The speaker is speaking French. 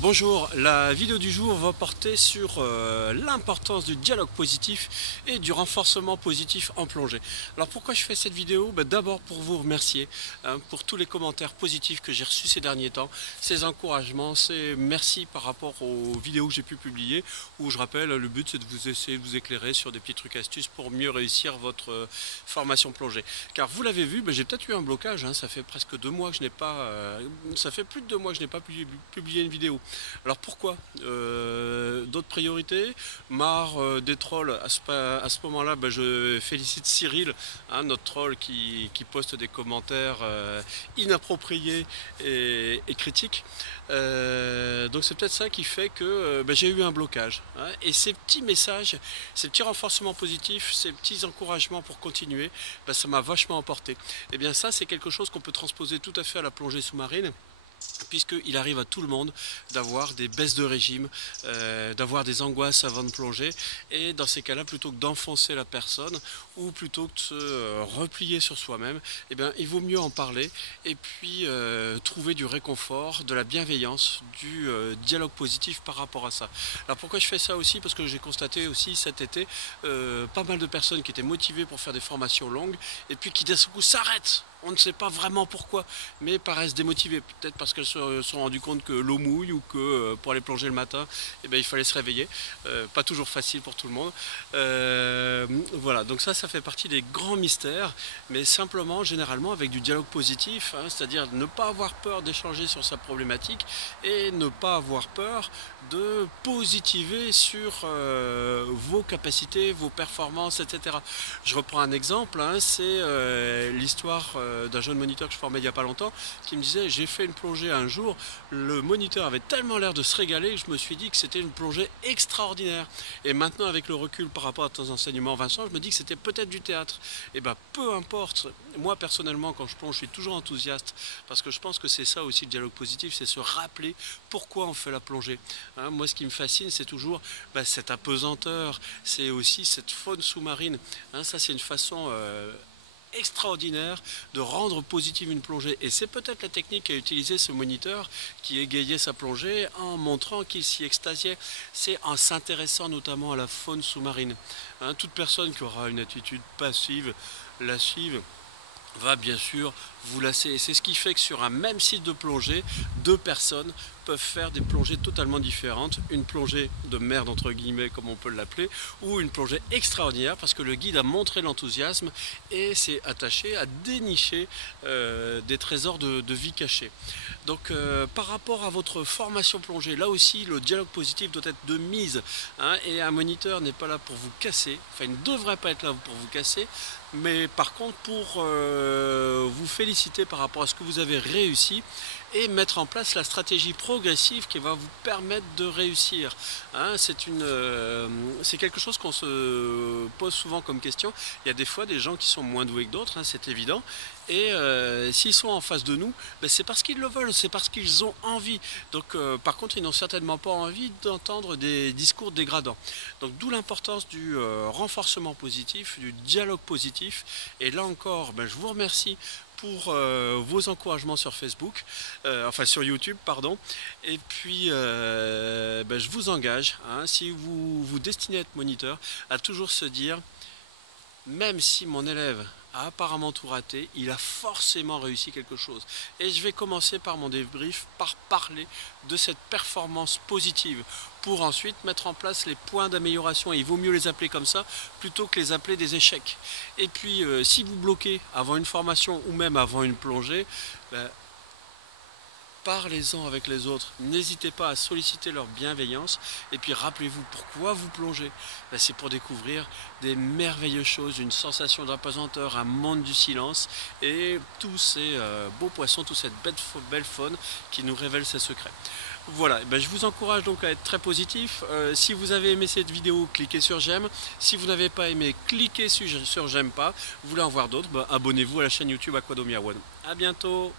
Bonjour, la vidéo du jour va porter sur l'importance du dialogue positif et du renforcement positif en plongée. Alors pourquoi je fais cette vidéo? D'abord pour vous remercier pour tous les commentaires positifs que j'ai reçus ces derniers temps, ces encouragements, ces merci par rapport aux vidéos que j'ai pu publier, où je rappelle, le but c'est de vous essayer de vous éclairer sur des petits trucs astuces pour mieux réussir votre formation plongée. Car vous l'avez vu, j'ai peut-être eu un blocage, ça fait presque 2 mois que je n'ai pas, ça fait plus de 2 mois que je n'ai pas publié une vidéo. Alors pourquoi d'autres priorités, marre des trolls. À ce moment-là, je félicite Cyril, notre troll qui poste des commentaires inappropriés et critiques. Donc c'est peut-être ça qui fait que j'ai eu un blocage. Et ces petits messages, ces petits renforcements positifs, ces petits encouragements pour continuer, ça m'a vachement emporté. Et bien ça, c'est quelque chose qu'on peut transposer tout à fait à la plongée sous-marine, puisqu'il arrive à tout le monde d'avoir des baisses de régime, d'avoir des angoisses avant de plonger, et dans ces cas-là, plutôt que d'enfoncer la personne, ou plutôt que de se replier sur soi-même, il vaut mieux en parler, et puis trouver du réconfort, de la bienveillance, du dialogue positif par rapport à ça. Alors pourquoi je fais ça aussi? Parce que j'ai constaté aussi cet été pas mal de personnes qui étaient motivées pour faire des formations longues, et puis qui d'un coup s'arrêtent. On ne sait pas vraiment pourquoi, mais paraissent démotivées. Peut-être parce qu'elles se sont rendues compte que l'eau mouille, ou que pour aller plonger le matin, il fallait se réveiller. Pas toujours facile pour tout le monde. Voilà, donc ça fait partie des grands mystères, mais simplement, généralement, avec du dialogue positif, c'est-à-dire ne pas avoir peur d'échanger sur sa problématique et ne pas avoir peur de positiver sur vos capacités, vos performances, etc. Je reprends un exemple, c'est l'histoire d'un jeune moniteur que je formais il n'y a pas longtemps, qui me disait: j'ai fait une plongée un jour, le moniteur avait tellement l'air de se régaler que je me suis dit que c'était une plongée extraordinaire. Et maintenant, avec le recul par rapport à ton enseignement, Vincent, je me dis que c'était peut-être du théâtre. Et peu importe, moi personnellement, quand je plonge, je suis toujours enthousiaste, parce que je pense que c'est ça aussi le dialogue positif, c'est se rappeler pourquoi on fait la plongée. Moi, ce qui me fascine, c'est toujours cette apesanteur, c'est aussi cette faune sous-marine. Ça, c'est une façon extraordinaire de rendre positive une plongée, et c'est peut-être la technique qu'a utilisé ce moniteur, qui égayait sa plongée en montrant qu'il s'y extasiait. C'est en s'intéressant notamment à la faune sous-marine. Toute personne qui aura une attitude passive, lascive, va bien sûr vous lasser, et c'est ce qui fait que sur un même site de plongée, deux personnes peuvent faire des plongées totalement différentes, une plongée de merde entre guillemets comme on peut l'appeler, ou une plongée extraordinaire parce que le guide a montré l'enthousiasme et s'est attaché à dénicher des trésors de vie cachés. Donc par rapport à votre formation plongée, là aussi le dialogue positif doit être de mise, et un moniteur n'est pas là pour vous casser, enfin il ne devrait pas être là pour vous casser, mais par contre pour vous féliciter par rapport à ce que vous avez réussi et mettre en place la stratégie progressive qui va vous permettre de réussir. C'est quelque chose qu'on se pose souvent comme question. Il y a des fois des gens qui sont moins doués que d'autres, c'est évident, et s'ils sont en face de nous, c'est parce qu'ils le veulent, c'est parce qu'ils ont envie. Donc par contre, ils n'ont certainement pas envie d'entendre des discours dégradants. Donc d'où l'importance du renforcement positif, du dialogue positif. Et là encore, je vous remercie pour vos encouragements sur Facebook, enfin sur YouTube, pardon. Et puis je vous engage, si vous vous destinez à être moniteur, à toujours se dire: même si mon élève a apparemment tout raté, il a forcément réussi quelque chose. Et je vais commencer par mon débrief, par parler de cette performance positive, pour ensuite mettre en place les points d'amélioration. Et il vaut mieux les appeler comme ça, plutôt que les appeler des échecs. Et puis, si vous bloquez avant une formation, ou même avant une plongée, parlez-en avec les autres, n'hésitez pas à solliciter leur bienveillance, et puis rappelez-vous pourquoi vous plongez. C'est pour découvrir des merveilleuses choses, une sensation d'apesanteur, un monde du silence, et tous ces beaux poissons, toute cette belle faune qui nous révèle ses secrets. Voilà, je vous encourage donc à être très positif. Si vous avez aimé cette vidéo, cliquez sur j'aime. Si vous n'avez pas aimé, cliquez sur j'aime pas. Vous voulez en voir d'autres, abonnez-vous à la chaîne YouTube Aquadomia One. A bientôt.